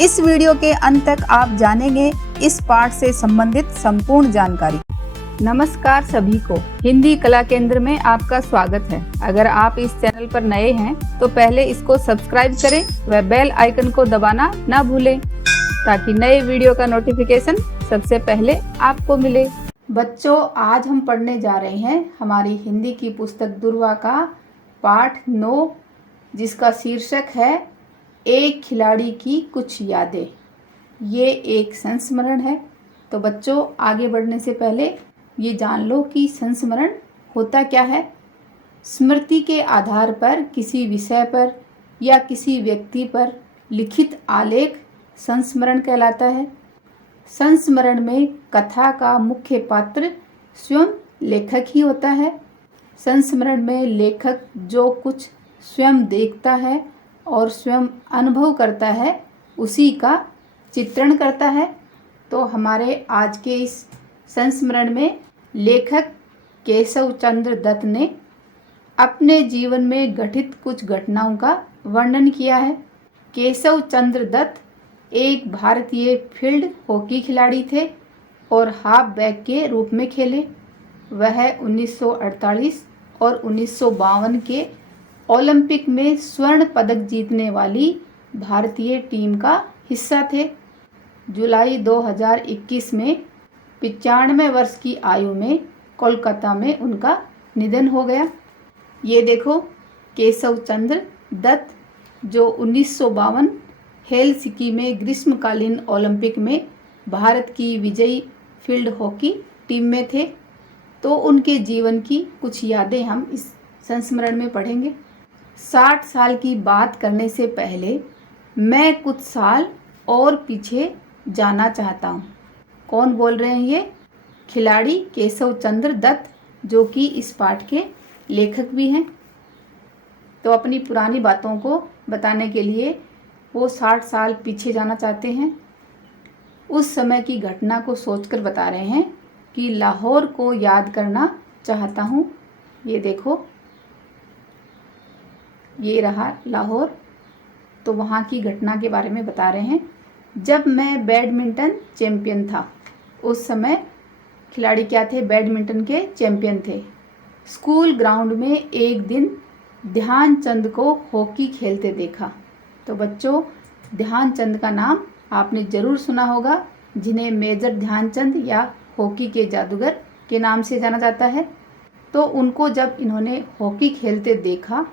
इस वीडियो के अंत तक आप जानेंगे इस पाठ से संबंधित संपूर्ण जानकारी। नमस्कार सभी को, हिंदी कला केंद्र में आपका स्वागत है। अगर आप इस चैनल पर नए हैं तो पहले इसको सब्सक्राइब करें व बेल आइकन को दबाना ना भूलें ताकि नए वीडियो का नोटिफिकेशन सबसे पहले आपको मिले। बच्चों, आज हम पढ़ने जा रहे हैं हमारी हिंदी की पुस्तक दुर्वा का पाठ 9, जिसका शीर्षक है एक खिलाड़ी की कुछ यादें। ये एक संस्मरण है। तो बच्चों, आगे बढ़ने से पहले ये जान लो कि संस्मरण होता क्या है। स्मृति के आधार पर किसी विषय पर या किसी व्यक्ति पर लिखित आलेख संस्मरण कहलाता है। संस्मरण में कथा का मुख्य पात्र स्वयं लेखक ही होता है। संस्मरण में लेखक जो कुछ स्वयं देखता है और स्वयं अनुभव करता है उसी का चित्रण करता है। तो हमारे आज के इस संस्मरण में लेखक केशव चंद्र दत्त ने अपने जीवन में घटित कुछ घटनाओं का वर्णन किया है। केशव चंद्र दत्त एक भारतीय फील्ड हॉकी खिलाड़ी थे और हाफ बैक के रूप में खेले। वह 1948 और 1952 के ओलंपिक में स्वर्ण पदक जीतने वाली भारतीय टीम का हिस्सा थे। जुलाई 2021 में 95 वर्ष की आयु में कोलकाता में उनका निधन हो गया। ये देखो, केशव चंद्र दत्त जो 1952 हेलसिंकी में ग्रीष्मकालीन ओलंपिक में भारत की विजयी फील्ड हॉकी टीम में थे। तो उनके जीवन की कुछ यादें हम इस संस्मरण में पढ़ेंगे। 60 साल की बात करने से पहले मैं कुछ साल और पीछे जाना चाहता हूँ। कौन बोल रहे हैं? ये खिलाड़ी केशव चंद्र दत्त, जो कि इस पाठ के लेखक भी हैं। तो अपनी पुरानी बातों को बताने के लिए वो 60 साल पीछे जाना चाहते हैं। उस समय की घटना को सोचकर बता रहे हैं कि लाहौर को याद करना चाहता हूँ। ये देखो, ये रहा लाहौर। तो वहाँ की घटना के बारे में बता रहे हैं। जब मैं बैडमिंटन चैंपियन था, उस समय खिलाड़ी क्या थे? बैडमिंटन के चैंपियन थे। स्कूल ग्राउंड में एक दिन ध्यानचंद को हॉकी खेलते देखा। तो बच्चों, ध्यानचंद का नाम आपने ज़रूर सुना होगा, जिन्हें मेजर ध्यानचंद या हॉकी के जादूगर के नाम से जाना जाता है। तो उनको जब इन्होंने हॉकी खेलते देखा,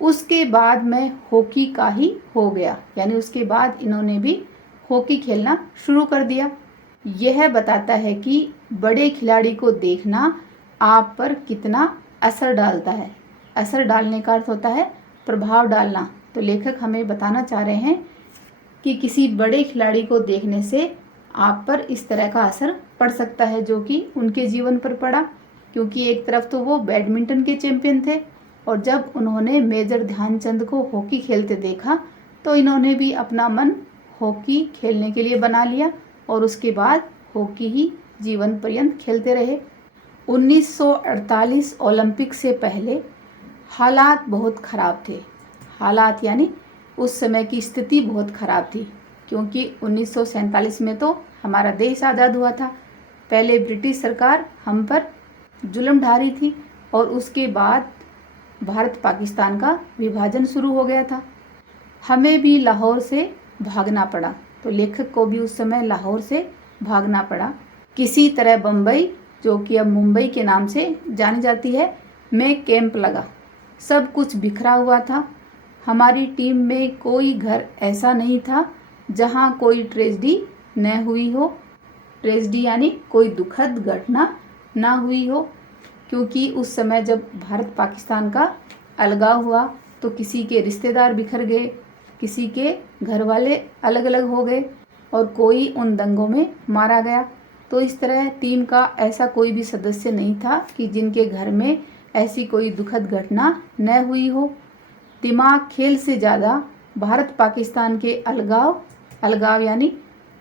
उसके बाद मैं हॉकी का ही हो गया, यानी उसके बाद इन्होंने भी हॉकी खेलना शुरू कर दिया। यह बताता है कि बड़े खिलाड़ी को देखना आप पर कितना असर डालता है। असर डालने का अर्थ होता है प्रभाव डालना। तो लेखक हमें बताना चाह रहे हैं कि किसी बड़े खिलाड़ी को देखने से आप पर इस तरह का असर पड़ सकता है, जो कि उनके जीवन पर पड़ा। क्योंकि एक तरफ तो वो बैडमिंटन के चैंपियन थे और जब उन्होंने मेजर ध्यानचंद को हॉकी खेलते देखा तो इन्होंने भी अपना मन हॉकी खेलने के लिए बना लिया और उसके बाद हॉकी ही जीवन पर्यंत खेलते रहे। 1948 ओलंपिक से पहले हालात बहुत ख़राब थे। हालात यानी उस समय की स्थिति बहुत ख़राब थी, क्योंकि 1947 में तो हमारा देश आज़ाद हुआ था। पहले ब्रिटिश सरकार हम पर जुल्म ढा रही थी और उसके बाद भारत पाकिस्तान का विभाजन शुरू हो गया था। हमें भी लाहौर से भागना पड़ा। तो लेखक को भी उस समय लाहौर से भागना पड़ा। किसी तरह बम्बई, जो कि अब मुंबई के नाम से जानी जाती है, में कैंप लगा। सब कुछ बिखरा हुआ था। हमारी टीम में कोई घर ऐसा नहीं था जहां कोई ट्रेजेडी न हुई हो। ट्रेजेडी यानी कोई दुखद घटना ना हुई हो, क्योंकि उस समय जब भारत पाकिस्तान का अलगाव हुआ तो किसी के रिश्तेदार बिखर गए, किसी के घर वाले अलग अलग हो गए और कोई उन दंगों में मारा गया। तो इस तरह टीम का ऐसा कोई भी सदस्य नहीं था कि जिनके घर में ऐसी कोई दुखद घटना न हुई हो। दिमाग खेल से ज़्यादा भारत पाकिस्तान के अलगाव यानी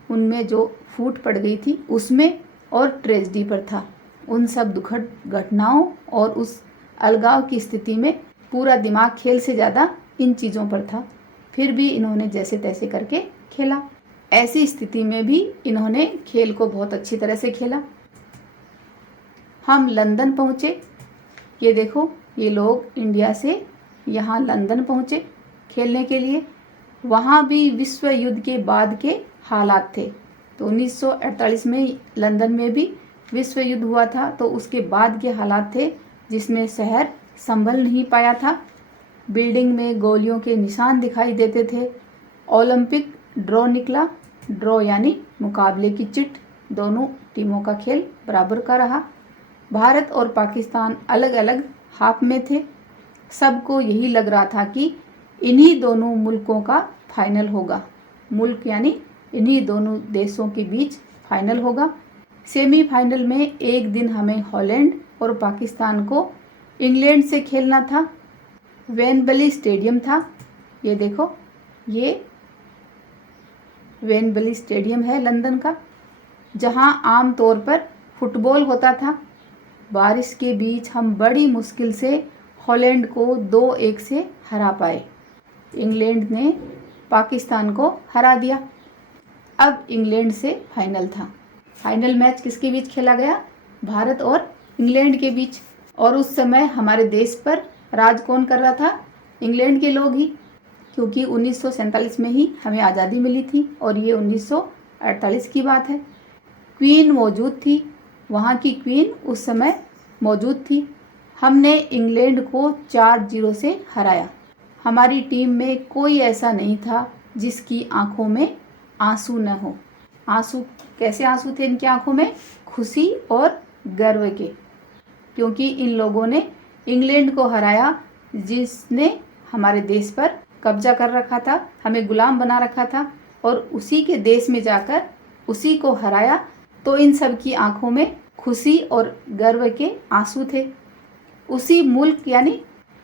उनमें जो फूट पड़ गई थी उसमें और ट्रेजेडी पर था। उन सब दुखद घटनाओं और उस अलगाव की स्थिति में पूरा दिमाग खेल से ज़्यादा इन चीज़ों पर था। फिर भी इन्होंने जैसे तैसे करके खेला। ऐसी स्थिति में भी इन्होंने खेल को बहुत अच्छी तरह से खेला। हम लंदन पहुँचे। ये देखो, ये लोग इंडिया से यहाँ लंदन पहुँचे खेलने के लिए। वहाँ भी विश्व युद्ध के बाद के हालात थे। तो 1948 में लंदन में भी विश्व युद्ध हुआ था, तो उसके बाद के हालात थे जिसमें शहर संभल नहीं पाया था। बिल्डिंग में गोलियों के निशान दिखाई देते थे। ओलंपिक ड्रॉ निकला। ड्रॉ यानी मुकाबले की चिट। दोनों टीमों का खेल बराबर का रहा। भारत और पाकिस्तान अलग अलग हाफ में थे। सबको यही लग रहा था कि इन्हीं दोनों मुल्कों का फाइनल होगा। मुल्क यानी इन्हीं दोनों देशों के बीच फाइनल होगा। सेमीफाइनल में एक दिन हमें हॉलैंड और पाकिस्तान को इंग्लैंड से खेलना था। वेम्बली स्टेडियम था। ये देखो, ये वेम्बली स्टेडियम है लंदन का, जहां आम तौर पर फुटबॉल होता था। बारिश के बीच हम बड़ी मुश्किल से हॉलैंड को 2-1 से हरा पाए। इंग्लैंड ने पाकिस्तान को हरा दिया। अब इंग्लैंड से फाइनल था। फाइनल मैच किसके बीच खेला गया? भारत और इंग्लैंड के बीच। और उस समय हमारे देश पर राज कौन कर रहा था? इंग्लैंड के लोग ही, क्योंकि 1947 में ही हमें आज़ादी मिली थी और ये 1948 की बात है। क्वीन मौजूद थी, वहाँ की क्वीन उस समय मौजूद थी। हमने इंग्लैंड को 4-0 से हराया। हमारी टीम में कोई ऐसा नहीं था जिसकी आंखों में आंसू न हो। आंसू, कैसे आंसू थे इनकी आंखों में? खुशी और गर्व के, क्योंकि इन लोगों ने इंग्लैंड को हराया जिसने हमारे देश पर कब्जा कर रखा था, हमें गुलाम बना रखा था, और उसी के देश में जाकर उसी को हराया। तो इन सब की आंखों में खुशी और गर्व के आंसू थे। उसी मुल्क यानी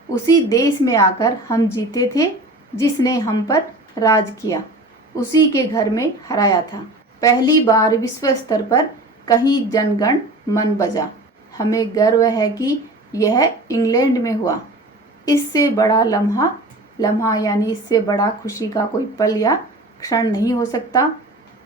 उसी देश में आकर हम जीते थे जिसने हम पर राज किया, उसी के घर में हराया था। पहली बार विश्व स्तर पर कहीं जनगण मन बजा। हमें गर्व है कि यह इंग्लैंड में हुआ। इससे बड़ा लम्हा यानी इससे बड़ा खुशी का कोई पल या क्षण नहीं हो सकता।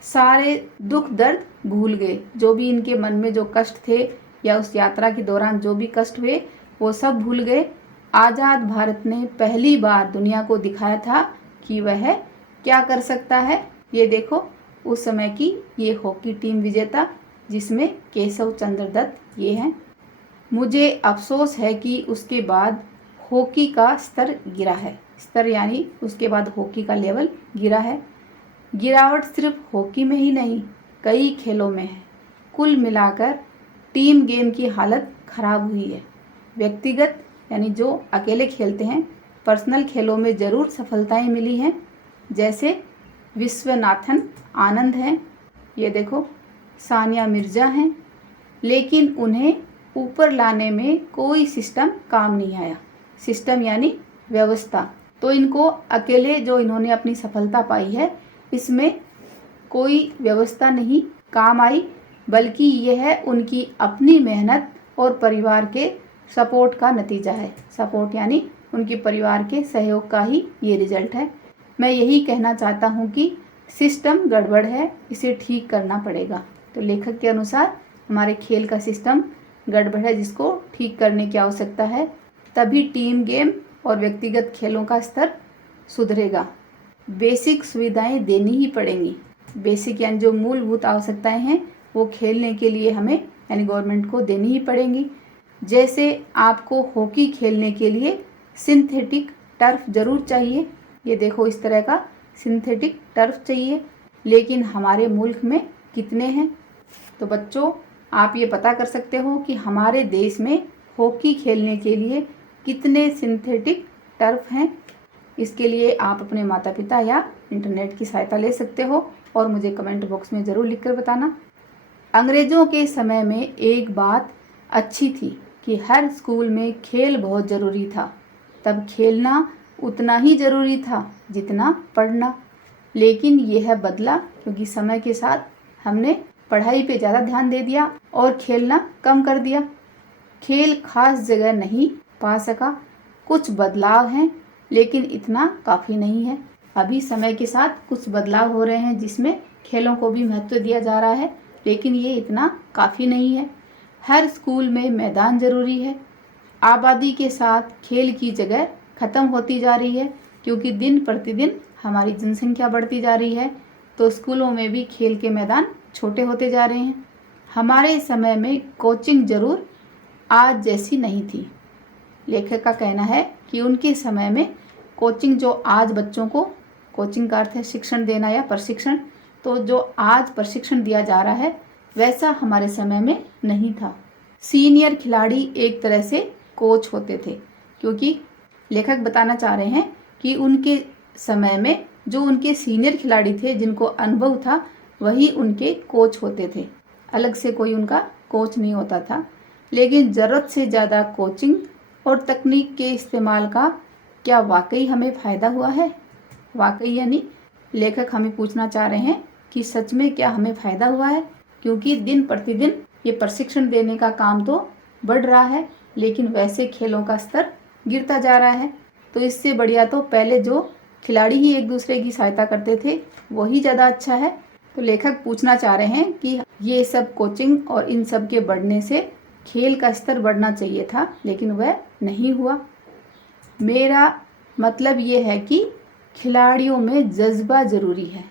सारे दुख दर्द भूल गए, जो भी इनके मन में जो कष्ट थे या उस यात्रा के दौरान जो भी कष्ट हुए वो सब भूल गए। आज़ाद भारत ने पहली बार दुनिया को दिखाया था कि वह क्या कर सकता है। ये देखो, उस समय की ये हॉकी टीम विजेता, जिसमें केशव चंद्र दत्त ये हैं। मुझे अफसोस है कि उसके बाद हॉकी का स्तर गिरा है। स्तर यानी उसके बाद हॉकी का लेवल गिरा है। गिरावट सिर्फ हॉकी में ही नहीं, कई खेलों में है। कुल मिलाकर टीम गेम की हालत खराब हुई है। व्यक्तिगत यानी जो अकेले खेलते हैं, पर्सनल खेलों में ज़रूर सफलताएं मिली हैं, जैसे विश्वनाथन आनंद हैं, ये देखो सानिया मिर्ज़ा हैं, लेकिन उन्हें ऊपर लाने में कोई सिस्टम काम नहीं आया। सिस्टम यानी व्यवस्था। तो इनको अकेले जो इन्होंने अपनी सफलता पाई है, इसमें कोई व्यवस्था नहीं काम आई, बल्कि यह उनकी अपनी मेहनत और परिवार के सपोर्ट का नतीजा है। सपोर्ट यानी उनके परिवार के सहयोग का ही ये रिजल्ट है। मैं यही कहना चाहता हूँ कि सिस्टम गड़बड़ है, इसे ठीक करना पड़ेगा। तो लेखक के अनुसार हमारे खेल का सिस्टम गड़बड़ है, जिसको ठीक करने की आवश्यकता है, तभी टीम गेम और व्यक्तिगत खेलों का स्तर सुधरेगा। बेसिक सुविधाएं देनी ही पड़ेंगी। बेसिक यानी जो मूलभूत आवश्यकताएं हैं वो खेलने के लिए हमें यानी गवर्नमेंट को देनी ही पड़ेंगी। जैसे आपको हॉकी खेलने के लिए सिंथेटिक टर्फ ज़रूर चाहिए। ये देखो, इस तरह का सिंथेटिक टर्फ चाहिए, लेकिन हमारे मुल्क में कितने हैं? तो बच्चों, आप ये पता कर सकते हो कि हमारे देश में हॉकी खेलने के लिए कितने सिंथेटिक टर्फ हैं। इसके लिए आप अपने माता पिता या इंटरनेट की सहायता ले सकते हो और मुझे कमेंट बॉक्स में ज़रूर लिखकर बताना। अंग्रेज़ों के समय में एक बात अच्छी थी कि हर स्कूल में खेल बहुत ज़रूरी था। तब खेलना उतना ही ज़रूरी था जितना पढ़ना। लेकिन यह बदला, क्योंकि समय के साथ हमने पढ़ाई पे ज़्यादा ध्यान दे दिया और खेलना कम कर दिया। खेल खास जगह नहीं पा सका। कुछ बदलाव हैं, लेकिन इतना काफ़ी नहीं है। अभी समय के साथ कुछ बदलाव हो रहे हैं जिसमें खेलों को भी महत्व दिया जा रहा है, लेकिन ये इतना काफ़ी नहीं है। हर स्कूल में मैदान ज़रूरी है। आबादी के साथ खेल की जगह ख़त्म होती जा रही है, क्योंकि दिन प्रतिदिन हमारी जनसंख्या बढ़ती जा रही है, तो स्कूलों में भी खेल के मैदान छोटे होते जा रहे हैं। हमारे समय में कोचिंग ज़रूर आज जैसी नहीं थी। लेखक का कहना है कि उनके समय में कोचिंग, जो आज बच्चों को, कोचिंग का अर्थ है शिक्षण देना या प्रशिक्षण, तो जो आज प्रशिक्षण दिया जा रहा है वैसा हमारे समय में नहीं था। सीनियर खिलाड़ी एक तरह से कोच होते थे, क्योंकि लेखक बताना चाह रहे हैं कि उनके समय में जो उनके सीनियर खिलाड़ी थे, जिनको अनुभव था, वही उनके कोच होते थे। अलग से कोई उनका कोच नहीं होता था। लेकिन ज़रूरत से ज़्यादा कोचिंग और तकनीक के इस्तेमाल का क्या वाकई हमें फ़ायदा हुआ है? वाकई यानी लेखक हमें पूछना चाह रहे हैं कि सच में क्या हमें फ़ायदा हुआ है? क्योंकि दिन प्रतिदिन ये प्रशिक्षण देने का काम तो बढ़ रहा है, लेकिन वैसे खेलों का स्तर गिरता जा रहा है। तो इससे बढ़िया तो पहले जो खिलाड़ी ही एक दूसरे की सहायता करते थे वही ज़्यादा अच्छा है। तो लेखक पूछना चाह रहे हैं कि ये सब कोचिंग और इन सब के बढ़ने से खेल का स्तर बढ़ना चाहिए था, लेकिन वह नहीं हुआ। मेरा मतलब ये है कि खिलाड़ियों में जज्बा ज़रूरी है।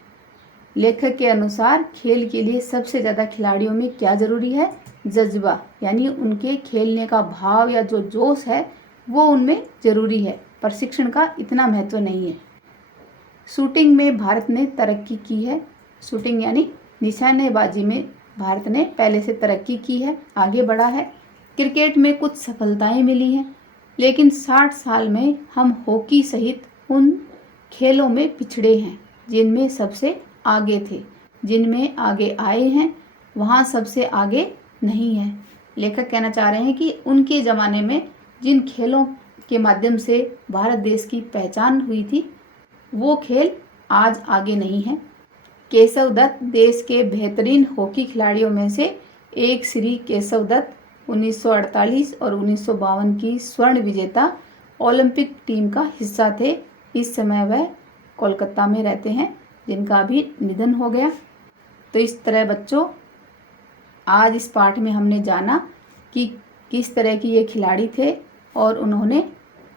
लेखक के अनुसार खेल के लिए सबसे ज़्यादा खिलाड़ियों में क्या ज़रूरी है? जज्बा, यानी उनके खेलने का भाव या जो जोश है वो उनमें ज़रूरी है। प्रशिक्षण का इतना महत्व नहीं है। शूटिंग में भारत ने तरक्की की है। शूटिंग यानी निशानेबाजी में भारत ने पहले से तरक्की की है, आगे बढ़ा है। क्रिकेट में कुछ सफलताएं मिली हैं, लेकिन 60 साल में हम हॉकी सहित उन खेलों में पिछड़े हैं जिनमें सबसे आगे थे। जिनमें आगे आए हैं वहाँ सबसे आगे नहीं है। लेखक कहना चाह रहे हैं कि उनके ज़माने में जिन खेलों के माध्यम से भारत देश की पहचान हुई थी, वो खेल आज आगे नहीं है। केशव दत्त देश के बेहतरीन हॉकी खिलाड़ियों में से एक। श्री केशव दत्त 1948 और 1952 की स्वर्ण विजेता ओलंपिक टीम का हिस्सा थे। इस समय वह कोलकाता में रहते हैं, जिनका अभी निधन हो गया। तो इस तरह बच्चों, आज इस पाठ में हमने जाना कि किस तरह की ये खिलाड़ी थे और उन्होंने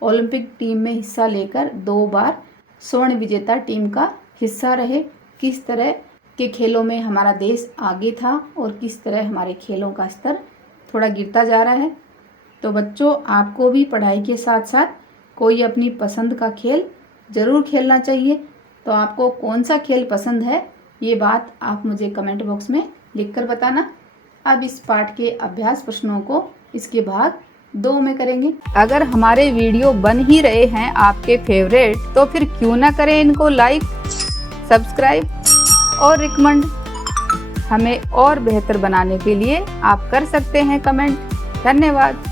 ओलंपिक टीम में हिस्सा लेकर 2 बार स्वर्ण विजेता टीम का हिस्सा रहे। किस तरह के खेलों में हमारा देश आगे था और किस तरह हमारे खेलों का स्तर थोड़ा गिरता जा रहा है। तो बच्चों, आपको भी पढ़ाई के साथ साथ कोई अपनी पसंद का खेल ज़रूर खेलना चाहिए। तो आपको कौन सा खेल पसंद है, ये बात आप मुझे कमेंट बॉक्स में लिखकर बताना। अब इस पाठ के अभ्यास प्रश्नों को इसके भाग 2 में करेंगे। अगर हमारे वीडियो बन ही रहे हैं आपके फेवरेट, तो फिर क्यों ना करें इनको लाइक, सब्सक्राइब और रिकमेंड। हमें और बेहतर बनाने के लिए आप कर सकते हैं कमेंट। धन्यवाद।